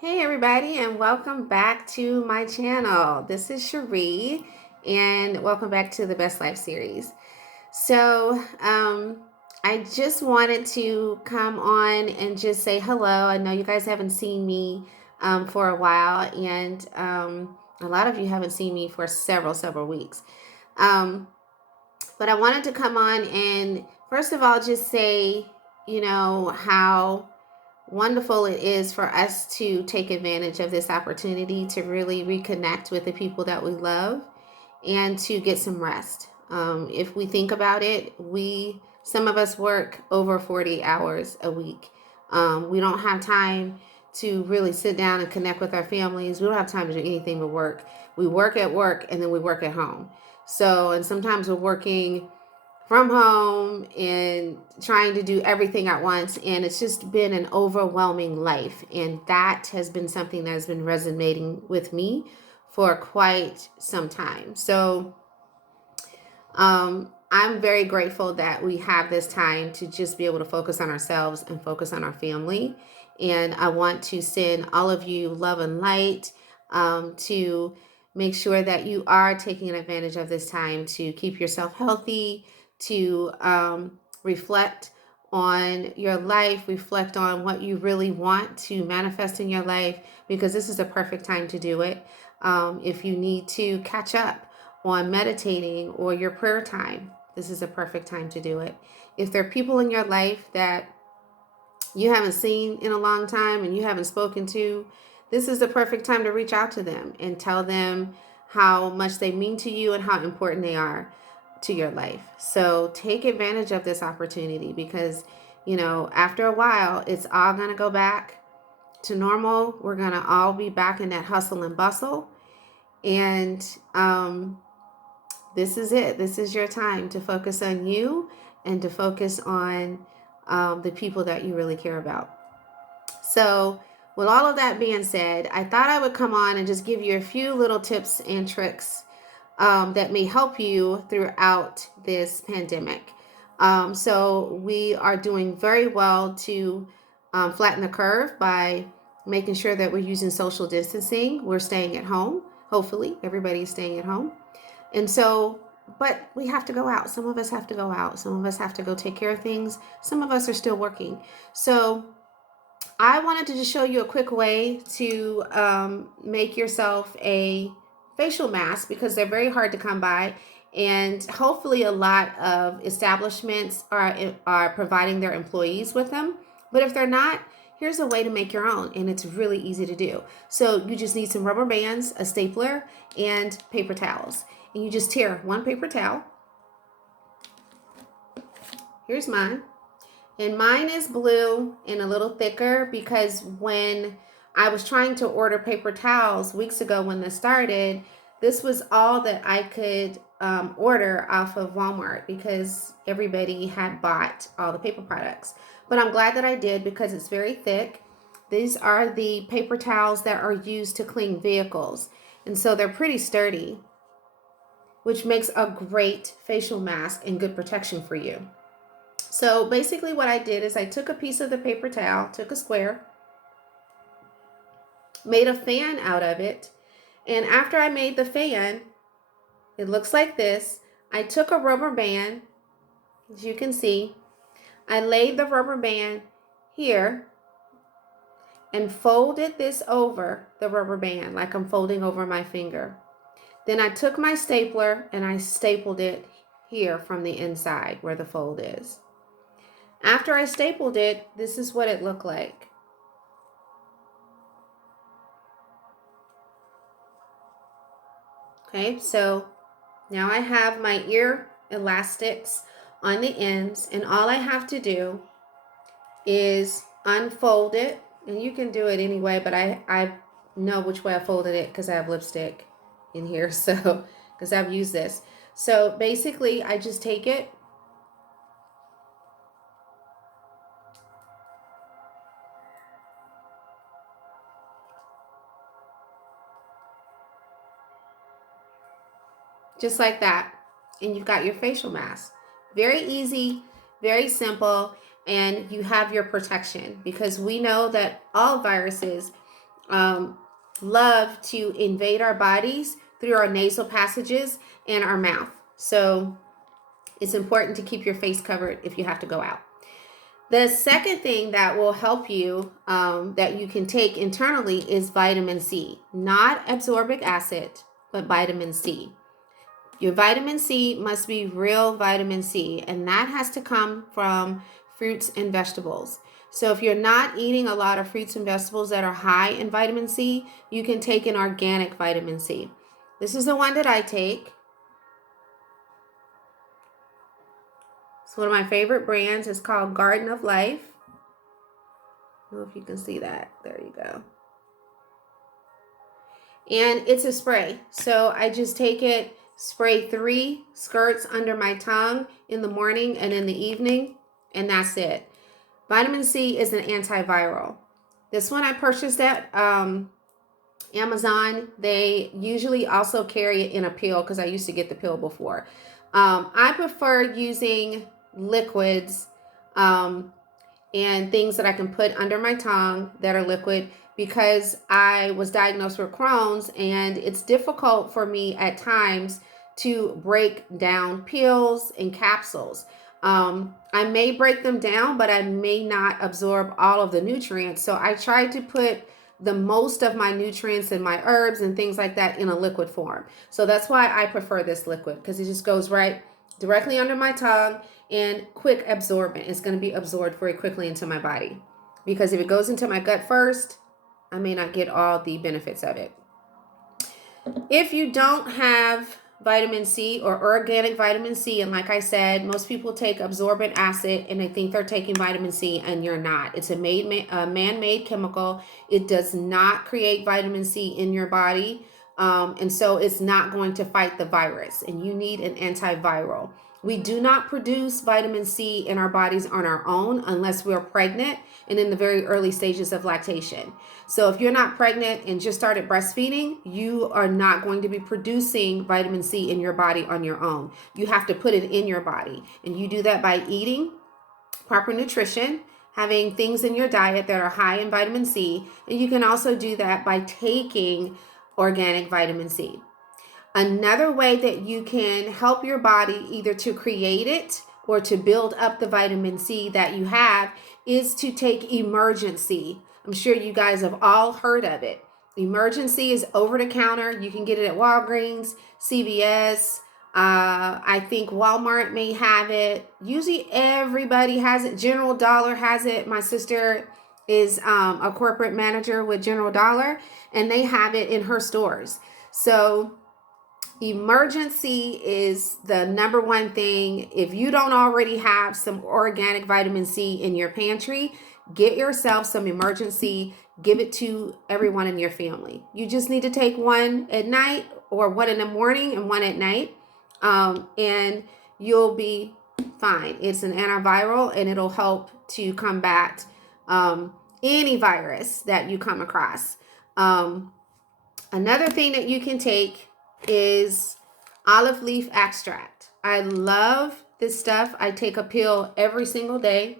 Hey everybody, and welcome back to my channel. This is Cherie, and welcome back to the Best Life series. I just wanted to come on and just say hello. I know you guys haven't seen me for a while, and a lot of you haven't seen me for several weeks. Um, but I wanted to come on and first of all just say, how wonderful it is for us to take advantage of this opportunity to really reconnect with the people that we love and to get some rest. If we think about it, some of us work over 40 hours a week. We don't have time to really sit down and connect with our families. We don't have time to do anything but work. We work at work and then we work at home. And sometimes we're working from home and trying to do everything at once, and it's just been an overwhelming life, and that has been something that has been resonating with me for quite some time. I'm very grateful that we have this time to just be able to focus on ourselves and focus on our family. And I want to send all of you love and light, to make sure that you are taking advantage of this time to keep yourself healthy, to reflect on your life, reflect on what you really want to manifest in your life, because this is a perfect time to do it. If you need to catch up on meditating or your prayer time, this is a perfect time to do it. If there are people in your life that you haven't seen in a long time and you haven't spoken to, this is the perfect time to reach out to them and tell them how much they mean to you and how important they are to your life. So take advantage of this opportunity because, after a while, it's all going to go back to normal. We're going to all be back in that hustle and bustle. And this is it. This is your time to focus on you and to focus on the people that you really care about. So, with all of that being said, I thought I would come on and just give you a few little tips and tricks that may help you throughout this pandemic. We are doing very well to flatten the curve by making sure that we're using social distancing. We're staying at home. Hopefully, everybody's staying at home. But we have to go out. Some of us have to go out. Some of us have to go take care of things. Some of us are still working. So I wanted to just show you a quick way to make yourself a facial mask, because they're very hard to come by, and hopefully a lot of establishments are providing their employees with them. But if they're not, here's a way to make your own, and it's really easy to do. So you just need some rubber bands, a stapler, and paper towels. And you just tear one paper towel. Here's mine. And mine is blue and a little thicker because when I was trying to order paper towels weeks ago when this started, this was all that I could order off of Walmart because everybody had bought all the paper products. But I'm glad that I did because it's very thick. These are the paper towels that are used to clean vehicles. And so they're pretty sturdy, which makes a great facial mask and good protection for you. So basically what I did is I took a piece of the paper towel, took a square, made a fan out of it, and after I made the fan, it looks like this. I took a rubber band, as you can see. I laid the rubber band here and folded this over the rubber band like I'm folding over my finger. Then I took my stapler and I stapled it here from the inside where the fold is. After I stapled it, this is what it looked like. Okay, so now I have my ear elastics on the ends, and all I have to do is unfold it, and you can do it anyway, but I know which way I folded it because I have lipstick in here, so because I've used this. So basically, I just take it, just like that, and you've got your facial mask. Very easy, very simple, and you have your protection because we know that all viruses love to invade our bodies through our nasal passages and our mouth. So it's important to keep your face covered if you have to go out. The second thing that will help you that you can take internally is vitamin C, not ascorbic acid, but vitamin C. Your vitamin C must be real vitamin C, and that has to come from fruits and vegetables. So if you're not eating a lot of fruits and vegetables that are high in vitamin C, you can take an organic vitamin C. This is the one that I take. It's one of my favorite brands. It's called Garden of Life. I don't know if you can see that. There you go. And it's a spray. So I just take it, spray 3 squirts under my tongue in the morning and in the evening, and that's it. Vitamin C is an antiviral. This one I purchased at Amazon. They usually also carry it in a pill because I used to get the pill before. I prefer using liquids and things that I can put under my tongue that are liquid because I was diagnosed with Crohn's, and it's difficult for me at times to break down pills and capsules. I may break them down, but I may not absorb all of the nutrients. So I try to put the most of my nutrients and my herbs and things like that in a liquid form. So that's why I prefer this liquid, because it just goes right directly under my tongue and quick absorbent. It's going to be absorbed very quickly into my body, because if it goes into my gut first, I may not get all the benefits of it. If you don't have vitamin C or organic vitamin C, and like I said, most people take ascorbic acid and they think they're taking vitamin C, and you're not. It's a man-made chemical. It does not create vitamin C in your body, and so it's not going to fight the virus, and you need an antiviral. We do not produce vitamin C in our bodies on our own unless we're pregnant and in the very early stages of lactation. So if you're not pregnant and just started breastfeeding, you are not going to be producing vitamin C in your body on your own. You have to put it in your body. And you do that by eating proper nutrition, having things in your diet that are high in vitamin C. And you can also do that by taking organic vitamin C. Another way that you can help your body either to create it or to build up the vitamin C that you have is to take Emergen-C. I'm sure you guys have all heard of it. Emergen-C is over the counter. You can get it at Walgreens, CVS. I think Walmart may have it. Usually everybody has it. General Dollar has it. My sister is a corporate manager with General Dollar, and they have it in her stores. So Emergen-C is the number one thing. If you don't already have some organic vitamin C in your pantry, get yourself some Emergen-C. Give it to everyone in your family. You just need to take one at night, or one in the morning and one at night, and you'll be fine. It's an antiviral, and it'll help to combat any virus that you come across. Another thing that you can take is olive leaf extract. I love this stuff. I take a pill every single day,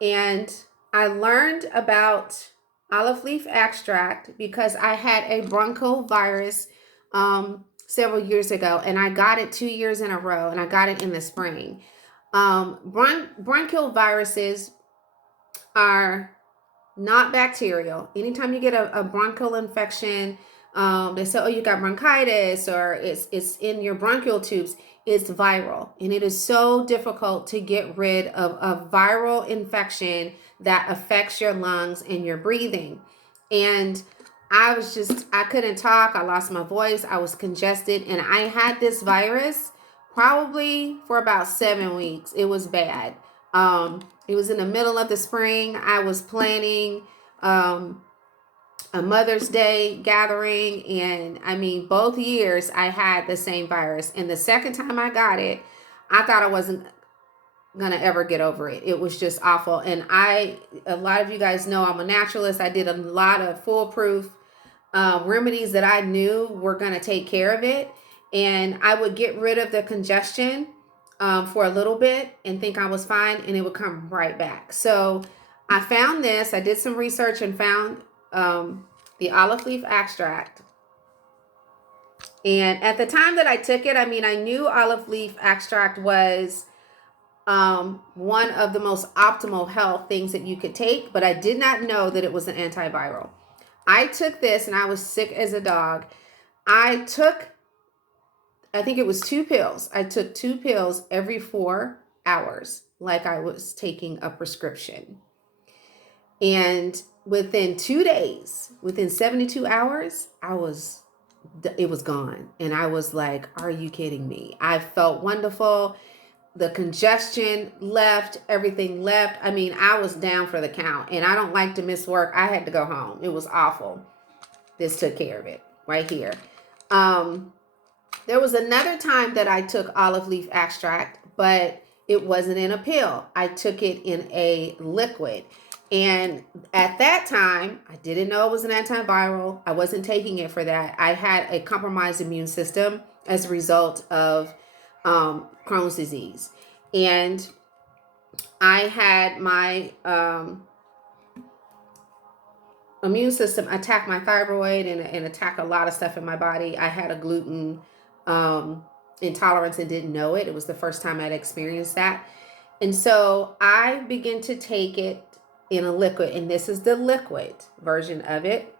and I learned about olive leaf extract because I had a bronchovirus several years ago, and I got it 2 years in a row, and I got it in the spring. Bronchial viruses are not bacterial. Anytime you get a bronchial infection, they say, oh, you got bronchitis, or it's in your bronchial tubes. It's viral, and it is so difficult to get rid of a viral infection that affects your lungs and your breathing. And I couldn't talk. I lost my voice. I was congested, and I had this virus probably for about 7 weeks. It was bad. It was in the middle of the spring. I was planning a Mother's Day gathering, and I mean, both years I had the same virus. And the second time I got it, I thought I wasn't gonna ever get over it. It was just awful. And a lot of you guys know I'm a naturalist. I did a lot of foolproof remedies that I knew were gonna take care of it, and I would get rid of the congestion for a little bit and think I was fine, and it would come right back. So I found this. I did some research and found the olive leaf extract. And at the time that I took it, I mean, I knew olive leaf extract was one of the most optimal health things that you could take, but I did not know that it was an antiviral. I took this and I was sick as a dog. I think it was 2 pills. I took 2 pills every 4 hours, like I was taking a prescription. And within 2 days, within 72 hours, it was gone. And I was like, are you kidding me? I felt wonderful. The congestion left, everything left. I mean, I was down for the count, and I don't like to miss work. I had to go home. It was awful. This took care of it right here. There was another time that I took olive leaf extract, but it wasn't in a pill. I took it in a liquid. And at that time, I didn't know it was an antiviral. I wasn't taking it for that. I had a compromised immune system as a result of Crohn's disease. And I had my immune system attack my thyroid and attack a lot of stuff in my body. I had a gluten intolerance and didn't know it. It was the first time I'd experienced that. And so I began to take it in a liquid, and this is the liquid version of it.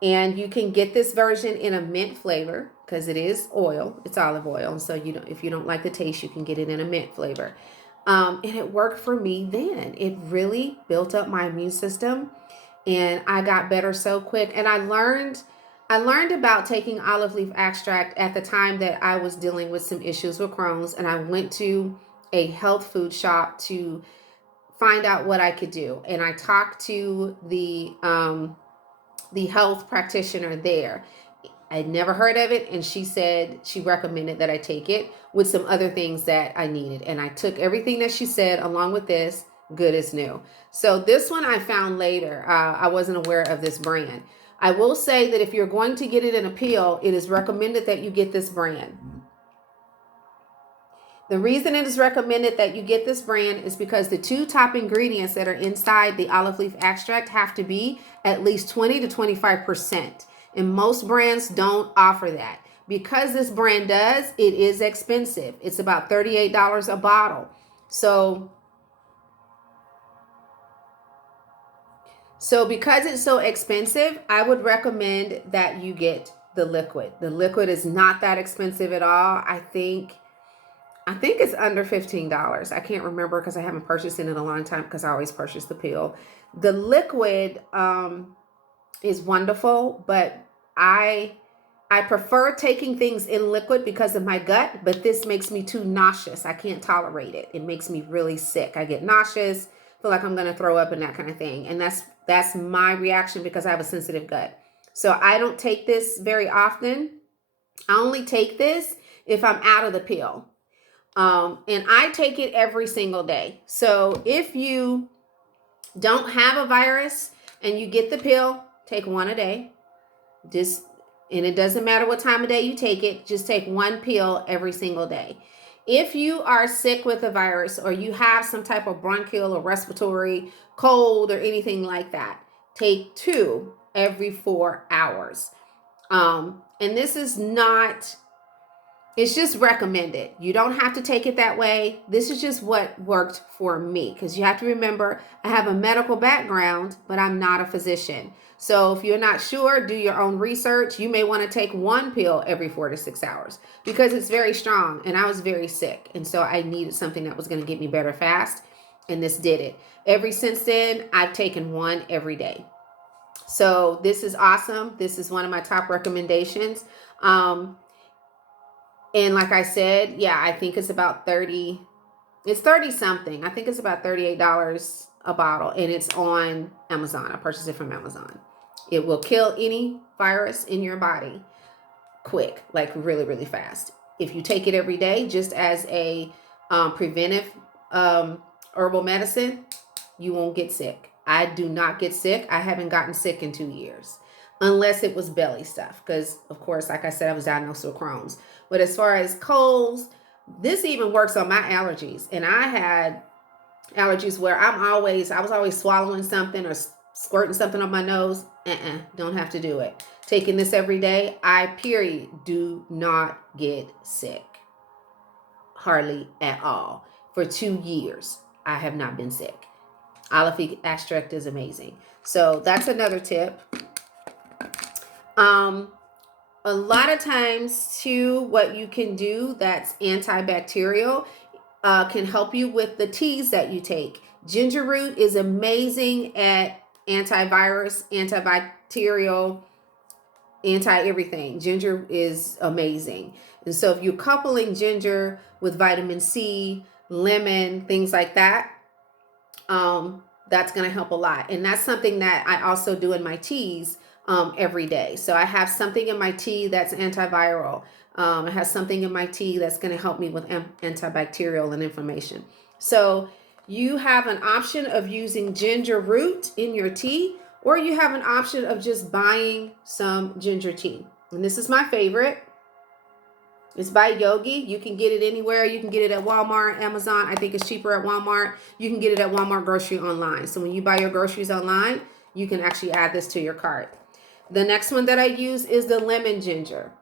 And you can get this version in a mint flavor because it is oil. It's olive oil. And so if you don't like the taste, you can get it in a mint flavor. And it worked for me then. It really built up my immune system, and I got better so quick. And I learned about taking olive leaf extract at the time that I was dealing with some issues with Crohn's, and I went to a health food shop to find out what I could do. And I talked to the health practitioner there. I'd never heard of it, and she said she recommended that I take it with some other things that I needed. And I took everything that she said along with this, good as new. So this one I found later. I wasn't aware of this brand. I will say that if you're going to get it in a pill, it is recommended that you get this brand. The reason it is recommended that you get this brand is because the 2 top ingredients that are inside the olive leaf extract have to be at least 20 to 25%. And most brands don't offer that. Because this brand does, it is expensive. It's about $38 a bottle. So because it's so expensive, I would recommend that you get the liquid. The liquid is not that expensive at all. I think it's under $15. I can't remember because I haven't purchased it in a long time because I always purchase the pill. The liquid is wonderful, but I prefer taking things in liquid because of my gut, but this makes me too nauseous. I can't tolerate it. It makes me really sick. I get nauseous, feel like I'm going to throw up and that kind of thing. And that's my reaction because I have a sensitive gut. So I don't take this very often. I only take this if I'm out of the pill. And I take it every single day. So if you don't have a virus and you get the pill, take 1 a day. And it doesn't matter what time of day you take it, just take 1 pill every single day. If you are sick with a virus or you have some type of bronchial or respiratory cold or anything like that, take 2 every 4 hours. And this is not, it's just recommended. You don't have to take it that way. This is just what worked for me because you have to remember I have a medical background, but I'm not a physician. So if you're not sure, do your own research. You may want to take 1 pill every 4 to 6 hours because it's very strong and I was very sick. And so I needed something that was going to get me better fast. And this did it. Ever since then, I've taken 1 every day. So this is awesome. This is one of my top recommendations. And like I said, yeah, I think it's about 30 something. I think it's about $38 a bottle and it's on Amazon. I purchased it from Amazon. It will kill any virus in your body quick, like really, really fast. If you take it every day, just as a preventive herbal medicine, you won't get sick. I do not get sick. I haven't gotten sick in 2 years, unless it was belly stuff. Because of course, like I said, I was diagnosed with Crohn's. But as far as colds, this even works on my allergies. And I had allergies where I was always swallowing something or Squirting something on my nose, don't have to do it. Taking this every day, I do not get sick. Hardly at all. For 2 years, I have not been sick. Olive extract is amazing. So that's another tip. A lot of times too, what you can do that's antibacterial can help you with the teas that you take. Ginger root is amazing at antivirus, antibacterial, anti-everything. Ginger is amazing. And so if you're coupling ginger with vitamin C, lemon, things like that, that's going to help a lot. And that's something that I also do in my teas every day. So I have something in my tea that's antiviral. I have something in my tea that's going to help me with antibacterial and inflammation. So you have an option of using ginger root in your tea, or you have an option of just buying some ginger tea. And this is my favorite. It's by Yogi. You can get it anywhere. You can get it at Walmart, Amazon. I think it's cheaper at Walmart. You can get it at Walmart grocery online. So when you buy your groceries online, you can actually add this to your cart. The next one that I use is the lemon ginger.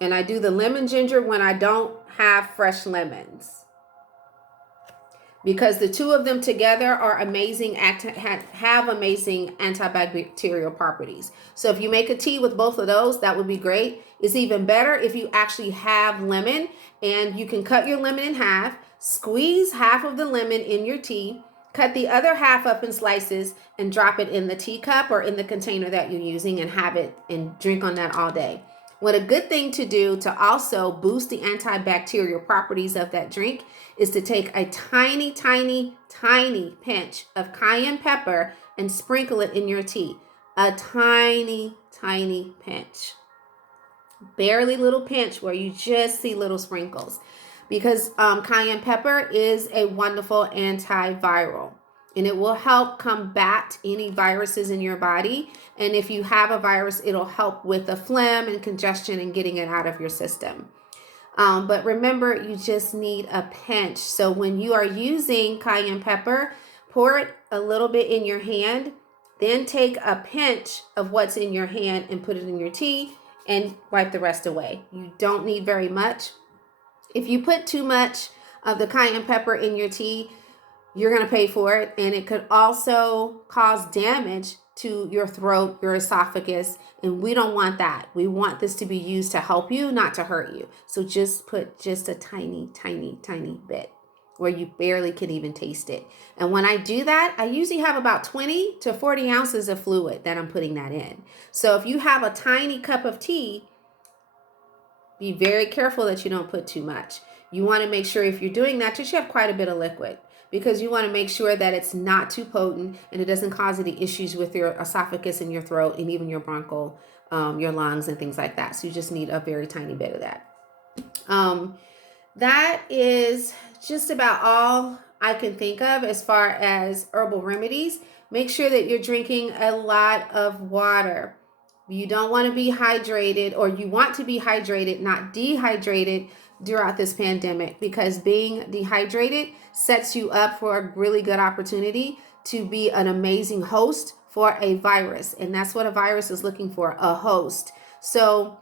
And I do the lemon ginger when I don't have fresh lemons, because the two of them together are amazing, have amazing antibacterial properties. So if you make a tea with both of those, that would be great. It's even better if you actually have lemon, and you can cut your lemon in half, squeeze half of the lemon in your tea, cut the other half up in slices, and drop it in the teacup or in the container that you're using, and have it and drink on that all day. What a good thing to do to also boost the antibacterial properties of that drink is to take a tiny, tiny, tiny pinch of cayenne pepper and sprinkle it in your tea. A tiny, tiny pinch. Barely little pinch where you just see little sprinkles. Because cayenne pepper is a wonderful antiviral, and it will help combat any viruses in your body. And if you have a virus, it'll help with the phlegm and congestion and getting it out of your system. But remember, you just need a pinch. So when you are using cayenne pepper, pour it a little bit in your hand, then take a pinch of what's in your hand and put it in your tea and wipe the rest away. You don't need very much. If you put too much of the cayenne pepper in your tea, you're going to pay for it, and it could also cause damage to your throat, your esophagus, and we don't want that. We want this to be used to help you, not to hurt you. So just put just a tiny, tiny, tiny bit where you barely can even taste it. And when I do that, I usually have about 20 to 40 ounces of fluid that I'm putting that in. So if you have a tiny cup of tea, be very careful that you don't put too much. You want to make sure if you're doing that, that you have quite a bit of liquid, because you want to make sure that it's not too potent and it doesn't cause any issues with your esophagus and your throat and even your bronchial, your lungs and things like that. So you just need a very tiny bit of that. That is just about all I can think of as far as herbal remedies. Make sure that you're drinking a lot of water. You don't want to be hydrated, or you want to be hydrated, not dehydrated throughout this pandemic, because being dehydrated sets you up for a really good opportunity to be an amazing host for a virus. And that's what a virus is looking for, a host. So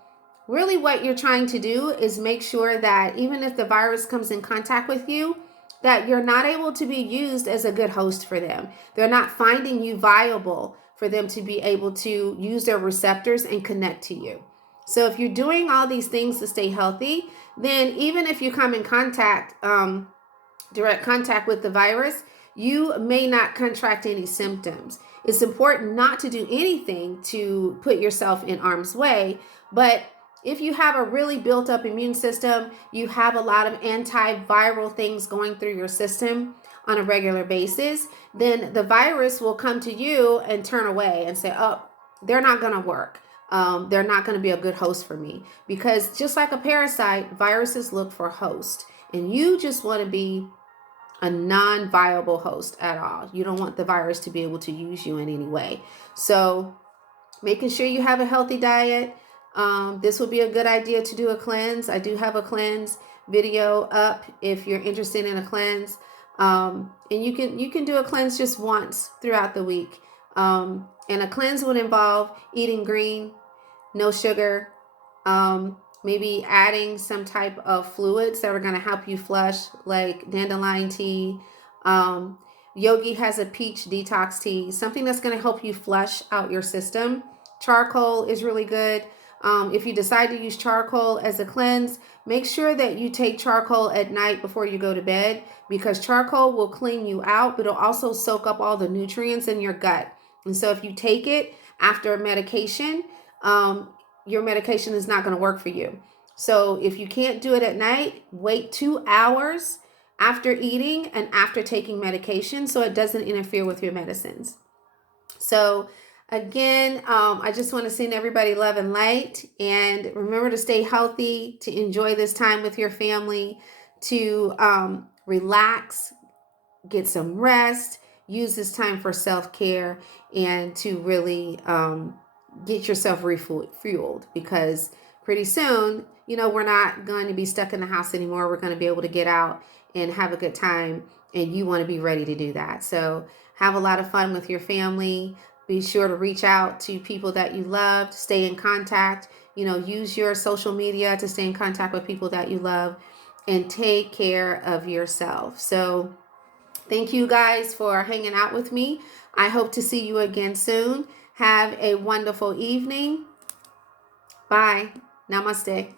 really what you're trying to do is make sure that even if the virus comes in contact with you, that you're not able to be used as a good host for them. They're not finding you viable for them to be able to use their receptors and connect to you. So if you're doing all these things to stay healthy, then even if you come in contact, direct contact with the virus, you may not contract any symptoms. It's important not to do anything to put yourself in harm's way, but if you have a really built up immune system, you have a lot of antiviral things going through your system on a regular basis, then the virus will come to you and turn away and say, oh, they're not going to work. They're not going to be a good host for me. Because just like a parasite, viruses look for host. And you just want to be a non-viable host at all. You don't want the virus to be able to use you in any way. So making sure you have a healthy diet. This would be a good idea to do a cleanse. I do have a cleanse video up if you're interested in a cleanse. And you can do a cleanse just once throughout the week. And a cleanse would involve eating green, no sugar, maybe adding some type of fluids that are going to help you flush, like dandelion tea. Yogi has a peach detox tea, something that's going to help you flush out your system. Charcoal is really good. If you decide to use charcoal as a cleanse, make sure that you take charcoal at night before you go to bed, because charcoal will clean you out, but it'll also soak up all the nutrients in your gut. And so if you take it after medication, your medication is not going to work for you. So if you can't do it at night, wait 2 hours after eating and after taking medication so it doesn't interfere with your medicines. So again, I just want to send everybody love and light, and remember to stay healthy, to enjoy this time with your family, to relax, get some rest, use this time for self-care, and to really get yourself refueled, because pretty soon, we're not going to be stuck in the house anymore. We're going to be able to get out and have a good time, and you want to be ready to do that. So have a lot of fun with your family. Be sure to reach out to people that you love, stay in contact, use your social media to stay in contact with people that you love, and take care of yourself. So thank you guys for hanging out with me. I hope to see you again soon. Have a wonderful evening. Bye. Namaste.